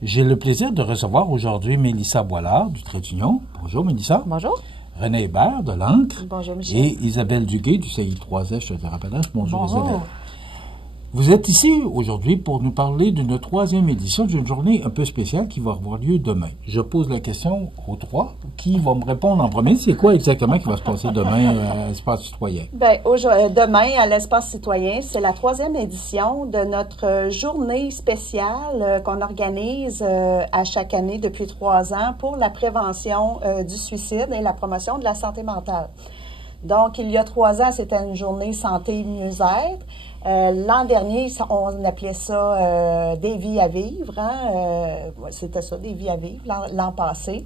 J'ai le plaisir de recevoir aujourd'hui Mélissa Boilard du Trait d'Union. Bonjour Mélissa. Bonjour. René Hébert de l'Ancre. Bonjour Michel. Et Isabelle Duguay du CI3S de Rapadache. Bonjour Bonjour. Isabelle. Vous êtes ici aujourd'hui pour nous parler d'une 3e édition d'une journée un peu spéciale qui va avoir lieu demain. Je pose la question aux trois. Qui va me répondre en premier? C'est quoi exactement qui va se passer demain à l'Espace citoyen? Bien, demain, à l'Espace citoyen, c'est la 3e édition de notre journée spéciale qu'on organise à chaque année depuis 3 ans pour la prévention du suicide et la promotion de la santé mentale. Donc, il y a 3 ans, c'était une journée santé mieux-être. L'an dernier, on appelait ça des vies à vivre. C'était ça, des vies à vivre, l'an passé.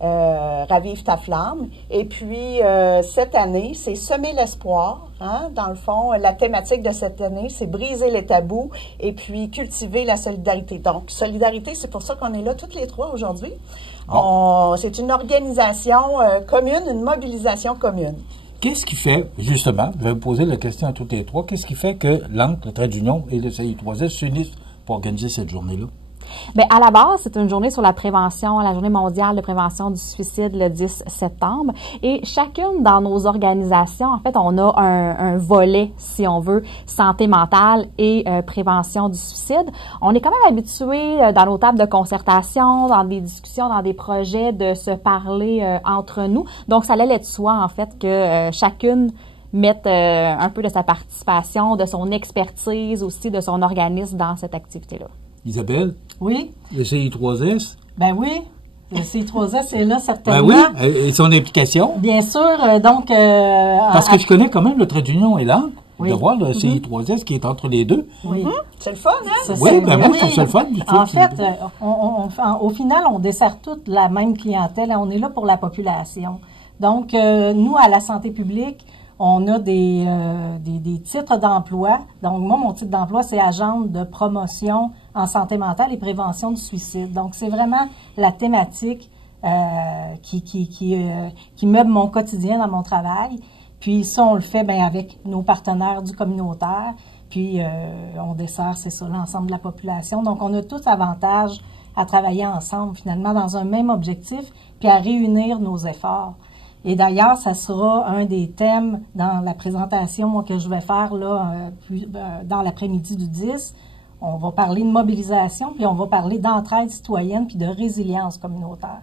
Ravive ta flamme. Et puis, cette année, c'est semer l'espoir. Dans le fond, la thématique de cette année, c'est briser les tabous et puis cultiver la solidarité. Donc, solidarité, c'est pour ça qu'on est là toutes les trois aujourd'hui. C'est une organisation commune, une mobilisation commune. Qu'est-ce qui fait, justement, je vais vous poser la question à toutes les trois, qu'est-ce qui fait que l'Ancre, le Trait d'Union et le CI3S s'unissent pour organiser cette journée-là? Bien, à la base, c'est une journée sur la prévention, la journée mondiale de prévention du suicide le 10 septembre. Et chacune dans nos organisations, en fait, on a un volet, si on veut, santé mentale et prévention du suicide. On est quand même habitué dans nos tables de concertation, dans des discussions, dans des projets, de se parler entre nous. Donc, ça allait de soi, en fait, que chacune mette un peu de sa participation, de son expertise aussi, de son organisme dans cette activité-là. Isabelle? Oui. Le CI3S? Ben oui. Le CI3S est là certainement. Ben oui. Et son implication? Bien sûr. Parce que je connais quand même le Trait d'Union et l'Ancre. Oui. De voir le CI3S qui est entre les deux. Oui. C'est le fun, hein? Oui, ben moi, je trouve ça le fun. En fait, au final, on dessert toute la même clientèle. On est là pour la population. Donc, nous, à la santé publique, on a des titres d'emploi. Donc, moi, mon titre d'emploi, c'est agente de promotion en santé mentale et prévention du suicide. Donc, c'est vraiment la thématique qui meuble mon quotidien dans mon travail. Puis ça, on le fait bien avec nos partenaires du communautaire. Puis on dessert, c'est ça, l'ensemble de la population. Donc, on a tous avantage à travailler ensemble, finalement, dans un même objectif, puis à réunir nos efforts. Et d'ailleurs, ça sera un des thèmes dans la présentation que je vais faire là, dans l'après-midi du 10. On va parler de mobilisation, puis on va parler d'entraide citoyenne, puis de résilience communautaire.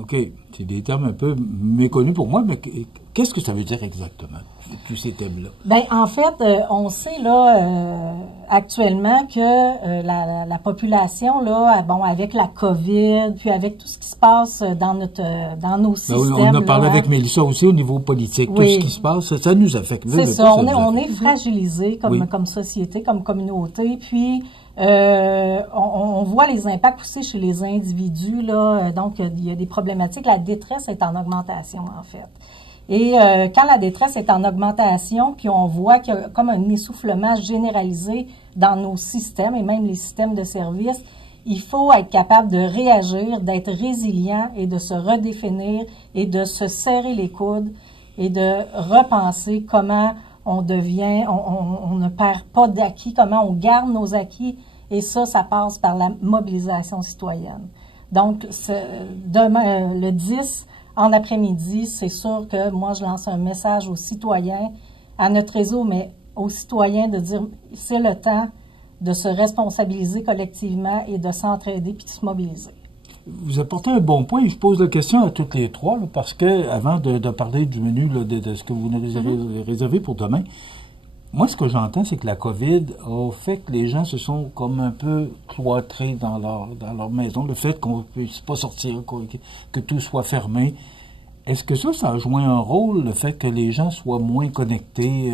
OK. C'est des termes un peu méconnus pour moi, mais qu'est-ce que ça veut dire exactement, tous ces thèmes-là? Bien, en fait, on sait là actuellement que la population, là, bon, avec la COVID, puis avec tout ce qui se passe dans nos systèmes. On a parlé avec Mélissa aussi au niveau politique. Oui. Tout ce qui se passe, ça nous affecte. C'est ça. On est fragilisé comme société, comme communauté, puis on voit les impacts aussi chez les individus, là. Donc, il y a des problématiques. La détresse est en augmentation, en fait. Et quand la détresse est en augmentation, puis on voit qu'il y a comme un essoufflement généralisé dans nos systèmes et même les systèmes de services, il faut être capable de réagir, d'être résilient et de se redéfinir et de se serrer les coudes et de repenser comment on ne perd pas d'acquis, comment on garde nos acquis, et ça passe par la mobilisation citoyenne. Donc, demain, le 10, en après-midi, c'est sûr que moi, je lance un message aux citoyens, à notre réseau, mais aux citoyens de dire, c'est le temps de se responsabiliser collectivement et de s'entraider puis de se mobiliser. Vous apportez un bon point. Je pose la question à toutes les trois, là, parce que avant de parler du menu, là, de ce que vous nous avez réservé pour demain, moi, ce que j'entends, c'est que la COVID a fait que les gens se sont comme un peu cloîtrés dans leur maison. Le fait qu'on ne puisse pas sortir, que tout soit fermé. Est-ce que ça a joué un rôle, le fait que les gens soient moins connectés?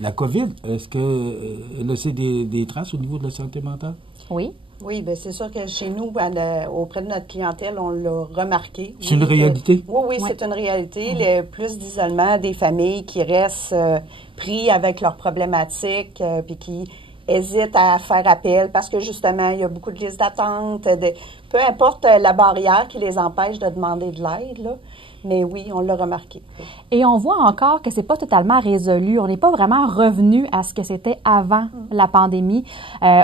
La COVID, est-ce qu'elle a laissé des traces au niveau de la santé mentale? Oui. Oui, bien c'est sûr que chez nous, auprès de notre clientèle, on l'a remarqué. C'est une réalité? Oui, c'est une réalité. Plus d'isolement, des familles qui restent pris avec leurs problématiques, puis qui hésitent à faire appel parce que justement, il y a beaucoup de listes d'attente, peu importe la barrière qui les empêche de demander de l'aide, là. Mais oui, on l'a remarqué. Et on voit encore que c'est pas totalement résolu. On n'est pas vraiment revenu à ce que c'était avant la pandémie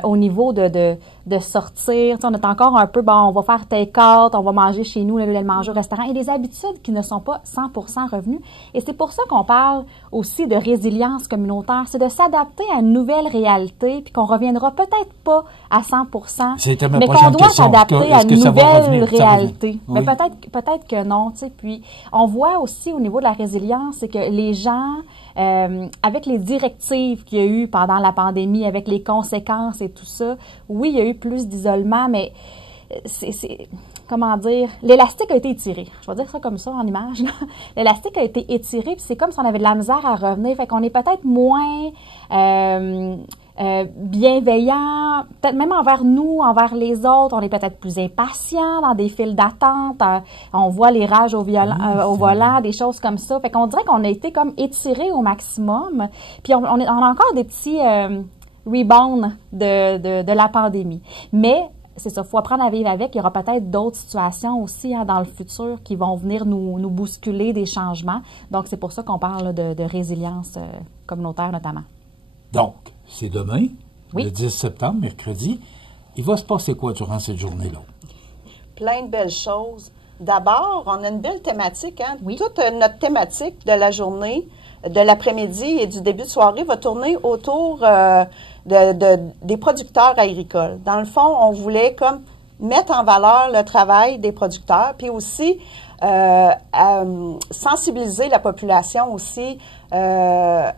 au niveau de de sortir. Tu sais, on est encore un peu, bon, on va faire take-out, on va manger chez nous, le manger au restaurant, et des habitudes qui ne sont pas 100% revenues. Et c'est pour ça qu'on parle aussi de résilience communautaire, c'est de s'adapter à une nouvelle réalité, puis qu'on reviendra peut-être pas à 100%, mais qu'on doit s'adapter à une nouvelle réalité. Oui. Mais peut-être que non, tu sais. Puis on voit aussi au niveau de la résilience, c'est que les gens, avec les directives qu'il y a eu pendant la pandémie, avec les conséquences et tout ça, oui, il y a eu plus d'isolement, mais comment dire, l'élastique a été étiré. Je vais dire ça comme ça en image. L'élastique a été étiré, puis c'est comme si on avait de la misère à revenir. Fait qu'on est peut-être moins bienveillant, peut-être même envers nous, envers les autres. On est peut-être plus impatient dans des files d'attente. On voit les rages au volant, des choses comme ça. Fait qu'on dirait qu'on a été comme étiré au maximum. Puis on a encore des petits rebounds de la pandémie. Mais c'est ça, il faut apprendre à vivre avec. Il y aura peut-être d'autres situations aussi dans le futur qui vont venir nous bousculer, des changements. Donc, c'est pour ça qu'on parle de résilience communautaire notamment. Donc, c'est demain, oui. Le 10 septembre, mercredi. Il va se passer quoi durant cette journée-là? Plein de belles choses. D'abord, on a une belle thématique. Hein? Oui. Toute notre thématique de la journée, de l'après-midi et du début de soirée va tourner autour des producteurs agricoles. Dans le fond, on voulait comme mettre en valeur le travail des producteurs, puis aussi sensibiliser la population aussi à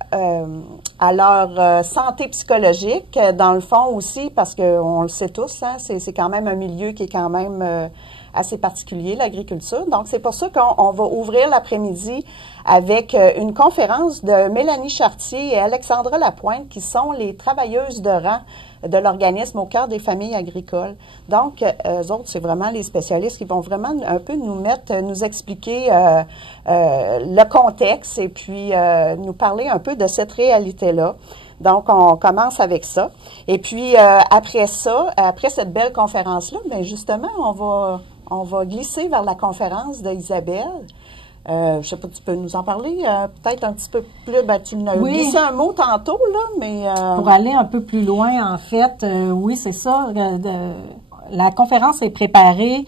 leur santé psychologique, dans le fond aussi, parce qu'on le sait tous, hein, c'est quand même un milieu qui est quand même assez particulier, l'agriculture. Donc, c'est pour ça qu'on va ouvrir l'après-midi avec une conférence de Mélanie Chartier et Alexandra Lapointe, qui sont les travailleuses de rang de l'organisme au cœur des familles agricoles. Donc, eux autres, c'est vraiment les spécialistes qui vont vraiment un peu nous expliquer le contexte et puis nous parler un peu de cette réalité-là. Donc, on commence avec ça. Et puis, après cette belle conférence-là, bien justement, on va glisser vers la conférence d'Isabelle. Je ne sais pas, tu peux nous en parler peut-être un petit peu plus. Ben, tu nous as glissé un mot tantôt, là, mais... Pour aller un peu plus loin, en fait, oui, c'est ça. La conférence est préparée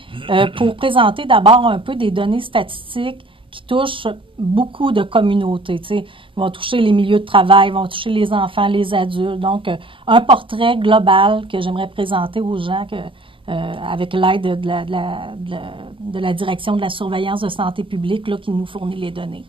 pour présenter d'abord un peu des données statistiques qui touchent beaucoup de communautés. Tu sais, vont toucher les milieux de travail, vont toucher les enfants, les adultes. Donc, un portrait global que j'aimerais présenter aux gens avec l'aide de la direction de la surveillance de santé publique là, qui nous fournit les données.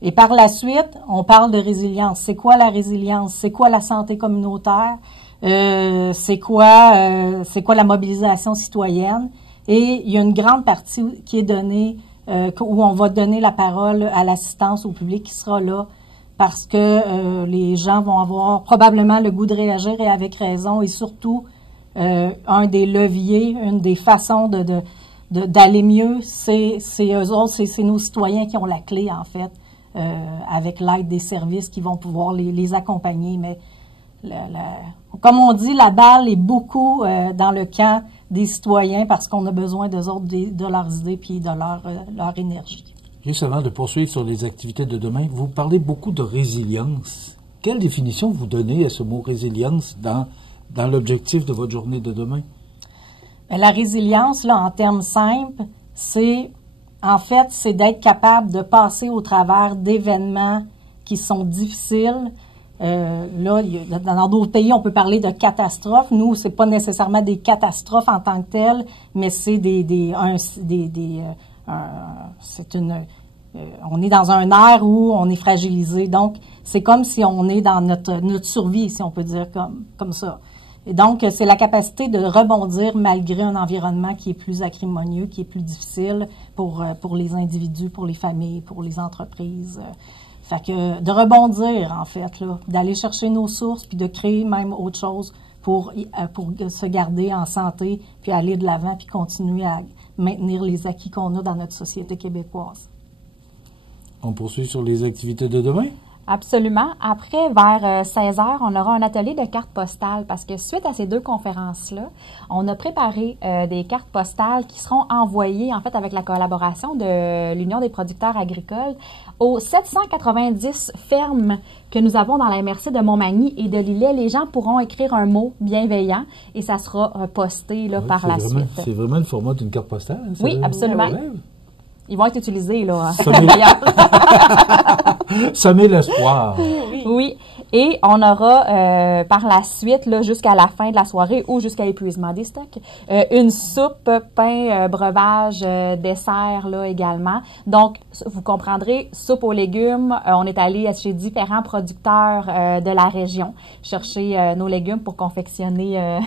Et par la suite, on parle de résilience. C'est quoi la résilience? C'est quoi la santé communautaire? C'est quoi la mobilisation citoyenne? Et il y a une grande partie qui est donnée où on va donner la parole à l'assistance au public qui sera là parce que les gens vont avoir probablement le goût de réagir et avec raison et surtout un des leviers, une des façons d'aller mieux, c'est eux autres, c'est nos citoyens qui ont la clé en fait avec l'aide des services qui vont pouvoir les accompagner. Mais comme on dit, la balle est beaucoup dans le camp des citoyens parce qu'on a besoin d'eux autres, de leurs idées puis de leur énergie. Juste avant de poursuivre sur les activités de demain, vous parlez beaucoup de résilience. Quelle définition vous donnez à ce mot résilience dans l'objectif de votre journée de demain? Bien, la résilience, là, en termes simples, c'est d'être capable de passer au travers d'événements qui sont difficiles. Là, dans d'autres pays, on peut parler de catastrophes. Nous, c'est pas nécessairement des catastrophes en tant que telles, mais c'est on est dans un air où on est fragilisé. Donc, c'est comme si on est dans notre survie, si on peut dire comme ça. Et donc, c'est la capacité de rebondir malgré un environnement qui est plus acrimonieux, qui est plus difficile pour les individus, pour les familles, pour les entreprises. Fait que de rebondir, en fait, là, d'aller chercher nos sources, puis de créer même autre chose pour se garder en santé, puis aller de l'avant, puis continuer à maintenir les acquis qu'on a dans notre société québécoise. On poursuit sur les activités de demain? absolument. Après, vers 16 heures, on aura un atelier de cartes postales parce que suite à ces 2 conférences-là, on a préparé des cartes postales qui seront envoyées, en fait, avec la collaboration de l'Union des producteurs agricoles aux 790 fermes que nous avons dans la MRC de Montmagny et de Lillet. Les gens pourront écrire un mot bienveillant et ça sera posté là, par la suite. C'est vraiment le format d'une carte postale? Hein, oui, absolument. Ils vont être utilisés, là. Semer l'espoir. Oui. Et on aura par la suite, là, jusqu'à la fin de la soirée ou jusqu'à l'épuisement des stocks, une soupe, pain, breuvage, dessert là également. Donc, vous comprendrez, soupe aux légumes, on est allé chez différents producteurs de la région chercher nos légumes pour confectionner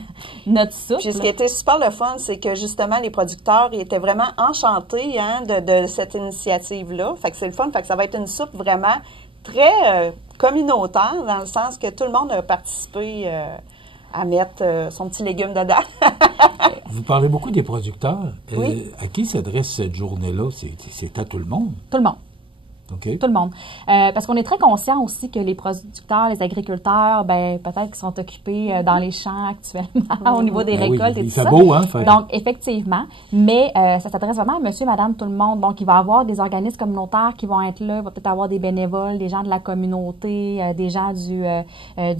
notre soupe. Puis ce qui était super le fun, c'est que justement, les producteurs ils étaient vraiment enchantés de cette initiative-là. Fait que c'est le fun, fait que ça va être une soupe vraiment très communautaire, dans le sens que tout le monde a participé à mettre son petit légume dedans. Vous parlez beaucoup des producteurs. Oui. À qui s'adresse cette journée-là? C'est à tout le monde? Tout le monde. Okay. Tout le monde. Parce qu'on est très conscient aussi que les producteurs, les agriculteurs, peut-être qu'ils sont occupés dans les champs actuellement au niveau des récoltes et tout ça. C'est beau, hein? Donc, effectivement. Mais ça s'adresse vraiment à monsieur, madame, tout le monde. Donc, il va y avoir des organismes communautaires qui vont être là. Il va peut-être avoir des bénévoles, des gens de la communauté, des gens du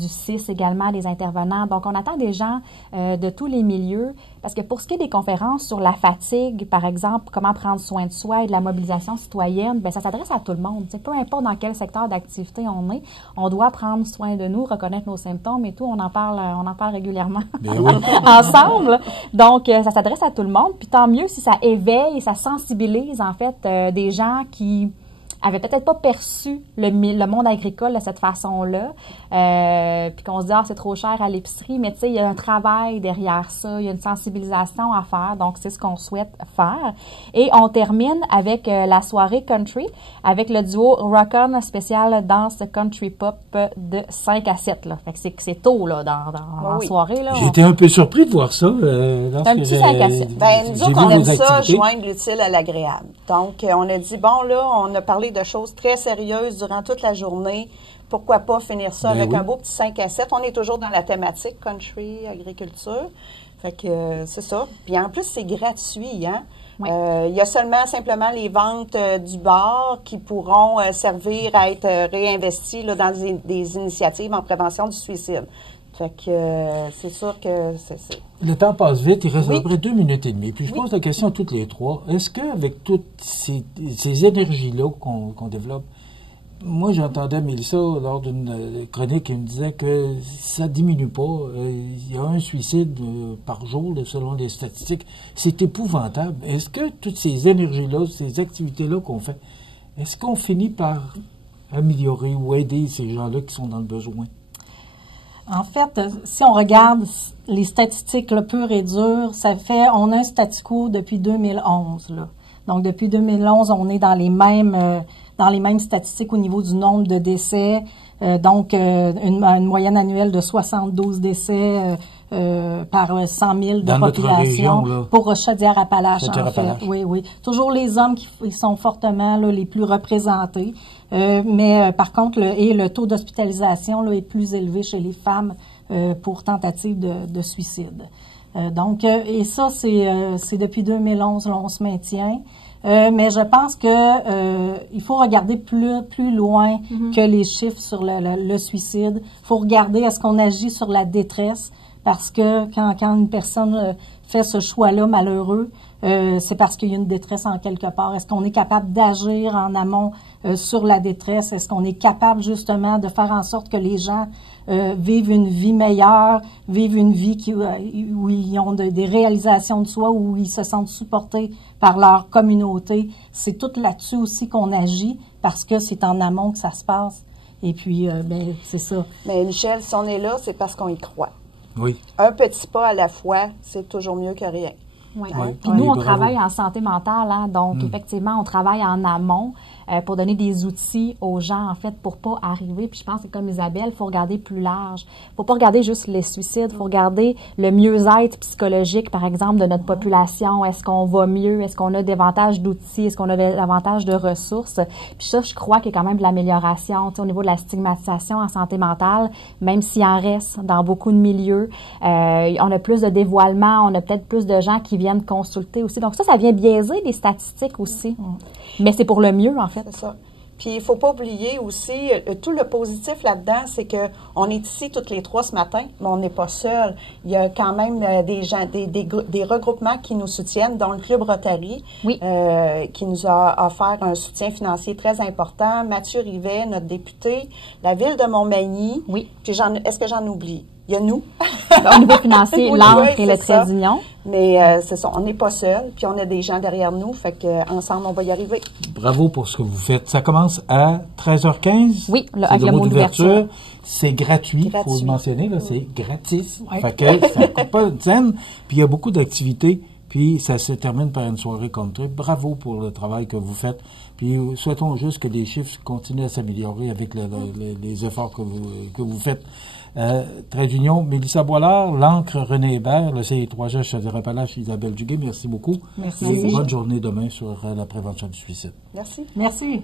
CIS également, des intervenants. Donc, on attend des gens de tous les milieux. Parce que pour ce qui est des conférences sur la fatigue, par exemple, comment prendre soin de soi et de la mobilisation citoyenne, ça s'adresse à tout le monde. T'sais, peu importe dans quel secteur d'activité on est, on doit prendre soin de nous, reconnaître nos symptômes et tout. On en parle régulièrement ensemble. Donc, ça s'adresse à tout le monde. Puis tant mieux si ça éveille et ça sensibilise, en fait, des gens qui avaient peut-être pas perçu le monde agricole de cette façon-là, puis qu'on se dit « c'est trop cher à l'épicerie », mais tu sais, il y a un travail derrière ça, il y a une sensibilisation à faire, donc c'est ce qu'on souhaite faire. Et on termine avec la soirée country, avec le duo Rock-On spécial danse country pop de 5 à 7, là. Fait que c'est tôt, là, dans la soirée, là. J'ai été un peu surpris de voir ça. C'est un petit 5 à 7. Nous autres, on aime ça, joindre l'utile à l'agréable. Donc, on a dit, bon, là, on a parlé de choses très sérieuses durant toute la journée. Pourquoi pas finir ça avec un beau petit 5 à 7? On est toujours dans la thématique country, agriculture. Fait que c'est ça. Puis en plus, c'est gratuit, hein? Oui. Il y a simplement les ventes du bar qui pourront servir à être réinvesties là, dans des initiatives en prévention du suicide. Fait que c'est sûr que c'est... Le temps passe vite, il reste à peu près 2 minutes et demie. Puis je pose la question à toutes les trois. Est-ce qu'avec toutes ces énergies-là qu'on développe, moi j'entendais Mélissa lors d'une chronique qui me disait que ça diminue pas. Il y a un suicide par jour, selon les statistiques. C'est épouvantable. Est-ce que toutes ces énergies-là, ces activités-là qu'on fait, est-ce qu'on finit par améliorer ou aider ces gens-là qui sont dans le besoin? En fait, si on regarde les statistiques là, pures et dures, on a un statu quo depuis 2011. Là. Donc, depuis 2011, on est dans les mêmes statistiques au niveau du nombre de décès. Donc, une moyenne annuelle de 72 décès par 100 000 de population pour Chaudière-Appalaches, en fait. Oui. Toujours les hommes qui sont fortement là, les plus représentés. Mais par contre, le taux d'hospitalisation là, est plus élevé chez les femmes pour tentative de suicide. Donc, et ça, c'est depuis 2011, là, on se maintient. Mais je pense que il faut regarder plus loin que les chiffres sur le suicide. Il faut regarder est-ce qu'on agit sur la détresse, parce que quand une personne fait ce choix-là malheureux, c'est parce qu'il y a une détresse en quelque part. Est-ce qu'on est capable d'agir en amont sur la détresse? Est-ce qu'on est capable justement de faire en sorte que les gens vivent une vie meilleure, vivent une vie où ils ont des réalisations de soi, où ils se sentent supportés par leur communauté? C'est tout là-dessus aussi qu'on agit, parce que c'est en amont que ça se passe. Et puis, c'est ça. Mais Michel, si on est là, c'est parce qu'on y croit. Oui. Un petit pas à la fois, c'est toujours mieux que rien. Oui. Puis nous, on travaille en santé mentale, hein, donc effectivement, on travaille en amont. pour donner des outils aux gens, en fait, pour pas arriver. Puis je pense que comme Isabelle, il faut regarder plus large. Faut pas regarder juste les suicides, faut regarder le mieux-être psychologique, par exemple, de notre population. Est-ce qu'on va mieux? Est-ce qu'on a davantage d'outils? Est-ce qu'on a davantage de ressources? Puis ça, je crois qu'il y a quand même de l'amélioration, tu sais, au niveau de la stigmatisation en santé mentale, même s'il en reste dans beaucoup de milieux. On a plus de dévoilement, on a peut-être plus de gens qui viennent consulter aussi. Donc ça vient biaiser les statistiques aussi. Mais c'est pour le mieux, en fait. C'est ça. Puis, il ne faut pas oublier aussi, tout le positif là-dedans, c'est qu'on est ici toutes les 3 ce matin, mais on n'est pas seul. Il y a quand même des gens, des regroupements qui nous soutiennent, dont le Club Rotary, oui. Qui nous a offert un soutien financier très important. Mathieu Rivet, notre député, la Ville de Montmagny. Oui. Puis, est-ce que j'en oublie? Il y a nous. Au niveau financier, oui, l'encre et le trait d'union. Mais c'est ça, on n'est pas seul, puis on a des gens derrière nous, fait qu'ensemble, on va y arriver. Bravo pour ce que vous faites. Ça commence à 13h15. Oui, avec le mot d'ouverture. C'est gratuit, il faut le mentionner, là, c'est gratis. Oui. Fait que ça ne coûte pas une scène, puis il y a beaucoup d'activités, puis ça se termine par une soirée comme ça. Bravo pour le travail que vous faites. Puis souhaitons juste que les chiffres continuent à s'améliorer avec les efforts que vous faites. Trait d'union, Mélissa Boilard, l'encre René Hébert, le CI3G, chef de repérage Isabelle Duguay, merci beaucoup. Merci. Et bonne journée demain sur la prévention du suicide. Merci. Merci.